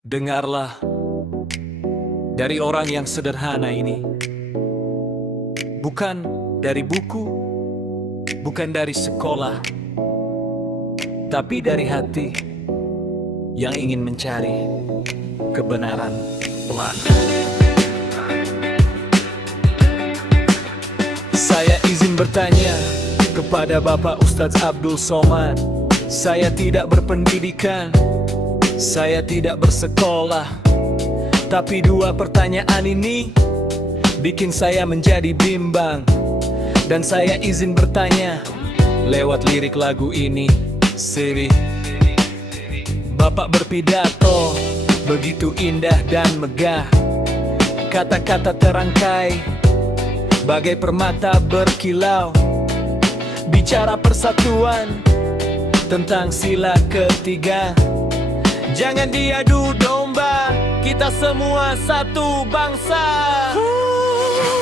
Dengarlah dari orang yang sederhana ini, bukan dari buku, bukan dari sekolah, tapi dari hati yang ingin mencari kebenaran pelan. Saya izin bertanya kepada Bapak Ustadz Abdul Somad. Saya tidak berpendidikan, saya tidak bersekolah, tapi dua pertanyaan ini bikin saya menjadi bimbang. Dan saya izin bertanya lewat lirik lagu ini. Siri, Bapak berpidato begitu indah dan megah, kata-kata terangkai bagai permata berkilau, bicara persatuan tentang sila ketiga. Jangan diadu domba, kita semua satu bangsa.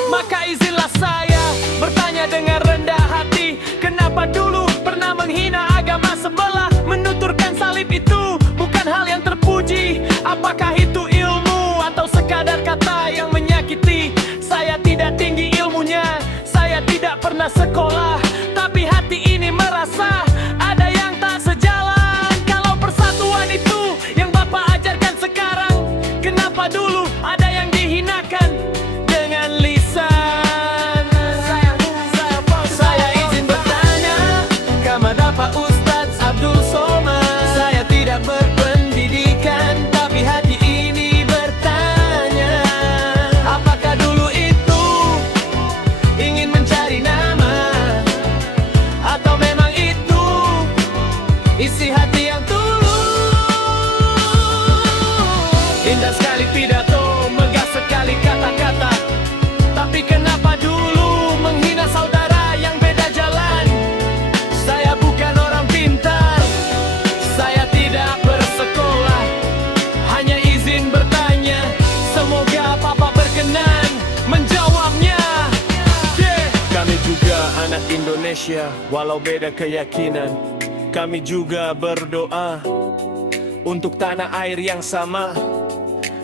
Maka izinlah saya bertanya dengan rendah hati, kenapa dulu pernah menghina agama sebelah? Menuturkan salib itu bukan hal yang terpuji. Apakah itu ilmu atau sekadar kata yang menyakiti? Saya tidak tinggi ilmunya, saya tidak pernah sekolah, tapi hati ini merasa ada yang tak sejalan. Kalau persatuan itu yang Bapak ajarkan sekarang, kenapa dulu ada yang dihinakan dengan lisan? Saya izin bertanya kepada Pak Ustadz Abdul Somad. Saya tidak berpendidikan, tapi hati ini bertanya, apakah dulu itu ingin mencari nama, atau memang itu isi hati yang tulus? Indah sekali pidato, megah sekali kata-kata, tapi kenapa dulu menghina saudara yang beda jalan? Saya bukan orang pintar, saya tidak bersekolah, hanya izin bertanya, semoga Papa berkenan menjawabnya. Kami juga anak Indonesia, walau beda keyakinan. Kami juga berdoa untuk tanah air yang sama.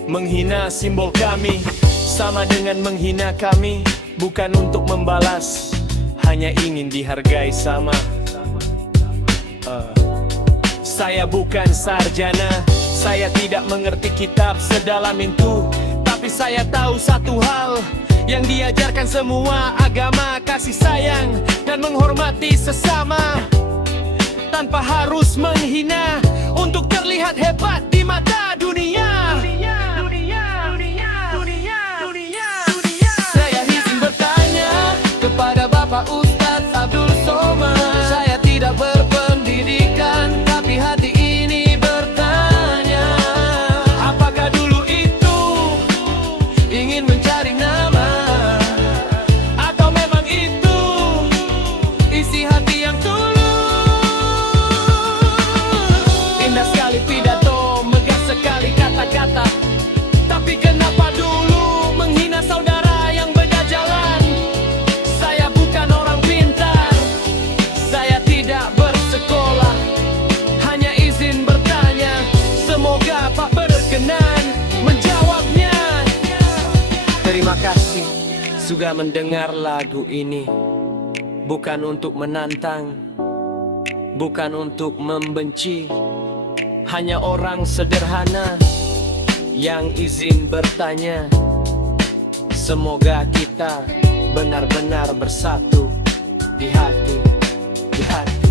Menghina simbol kami sama dengan menghina kami, bukan untuk membalas, hanya ingin dihargai sama. Saya bukan sarjana, saya tidak mengerti kitab sedalam itu, tapi saya tahu satu hal yang diajarkan semua agama, kasih sayang dan menghormati sesama, tanpa harus menghina untuk terlihat hebat di mata dunia. Saya izin bertanya kepada Bapak Ustadz Abdul Somad. Saya tidak berpendidikan, tapi hati ini bertanya, apakah dulu itu ingin mencari nama, atau memang itu isi hati yang tulus? Indah sekali pidato, megah sekali kata-kata, tapi kenapa dulu menghina saudara yang beda jalan? Saya bukan orang pintar, saya tidak bersekolah, hanya izin bertanya, semoga Pak berkenan menjawabnya. Terima kasih sudah mendengar lagu ini. Bukan untuk menantang, bukan untuk membenci, hanya orang sederhana yang izin bertanya, semoga kita benar-benar bersatu di hati, di hati.